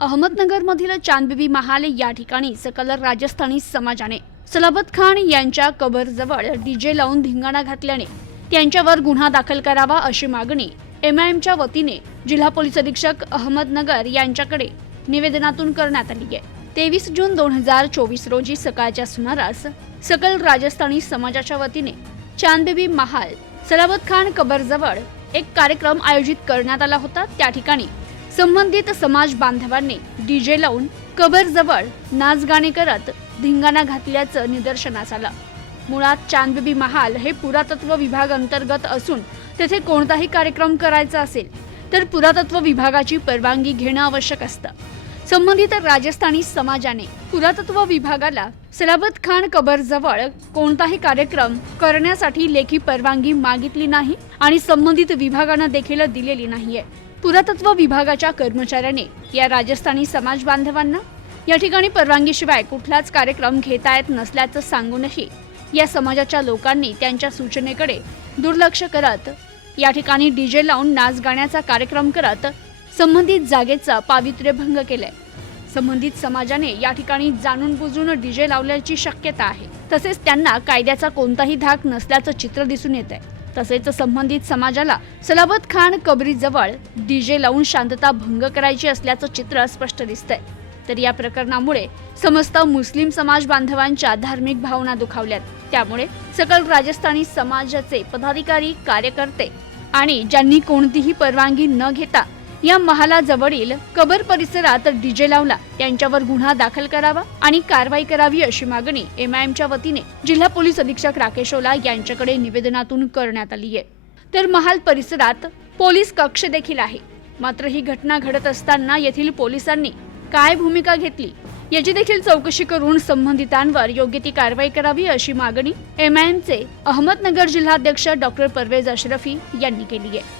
अहमदनगरमधील चांदबिबी महाल या ठिकाणी सकल राजस्थानी समाजाने सलाबत खान यांच्या कबरजवळ डीजे लावून धिंगाणा घातल्याने त्यांच्यावर गुन्हा दाखल करावा अशी मागणी एमआयएमच्या वतीने जिल्हा पोलीस अधीक्षक अहमदनगर यांच्याकडे निवेदनातून करण्यात आली आहे. तेवीस जून दोन हजार चोवीस रोजी सकाळच्या सुमारास सकल राजस्थानी समाजाच्या वतीने चांदबिबी महाल सलाबत खान कबरजवळ एक कार्यक्रम आयोजित करण्यात आला होता. त्या ठिकाणी संबंधित समाज बांधवांनी डीजे लावून कबरजवळ नाचगाणे करत धिंगाणा घातल्याचं निदर्शनास आलं. मुळात चांदबिबी महाल हे पुरातत्व विभाग अंतर्गत असून तेथे कोणताही कार्यक्रम करायचा असेल तर पुरातत्व विभागाची परवानगी घेणं आवश्यक असतं. संबंधित राजस्थानी समाजाने पुरातत्व विभागाला सलाबत खान कबरजवळ कोणताही कार्यक्रम करण्यासाठी लेखी परवानगी मागितली नाही आणि संबंधित विभागानं देखील दिलेली नाहीये. पुरातत्व विभागाच्या कर्मचाऱ्याने या राजस्थानी समाज बांधवांना या ठिकाणी परवानगीशिवाय कुठलाच कार्यक्रम घेता येत नसल्याचं सांगूनही या समाजाच्या लोकांनी त्यांच्या सूचनेकडे दुर्लक्ष करत या ठिकाणी डीजे लावून नाच गाण्याचा कार्यक्रम करत संबंधित जागेचा पावित्र्यभंग केलाय. संबंधित समाजाने या ठिकाणी जाणून बुजून डीजे लावल्याची शक्यता आहे. तसेच त्यांना कायद्याचा कोणताही धाक नसल्याचं चित्र दिसून येत आहे तसेच संबंधित समाजाला सलाबत खान कबरीजवळ डीजे लावून शांतता भंग करायची असल्याचं चित्र स्पष्ट दिसतंय. तर या प्रकरणामुळे समस्त मुस्लिम समाज बांधवांच्या धार्मिक भावना दुखावल्यात. त्यामुळे सकल राजस्थानी समाजाचे पदाधिकारी कार्यकर्ते आणि ज्यांनी कोणतीही परवानगी न घेता या महालाजवळील कबर परिसरात डीजे लावला. त्यांच्यावर गुन्हा दाखल करावा आणि कारवाई करावी अशी मागणी एमआयएमच्या वतीने जिल्हा पोलीस अधीक्षक राकेश ओला यांच्याकडे निवेदनातून करण्यात आली आहे. तर महाल परिसरात पोलीस कक्ष देखील आहे. मात्र ही घटना घडत असताना येथील पोलिसांनी काय भूमिका घेतली याची देखील चौकशी करून संबंधितांवर योग्य ती कारवाई करावी अशी मागणी एमआयएमचे अहमदनगर जिल्हाध्यक्ष डॉक्टर परवेज अशरफी यांनी केली आहे.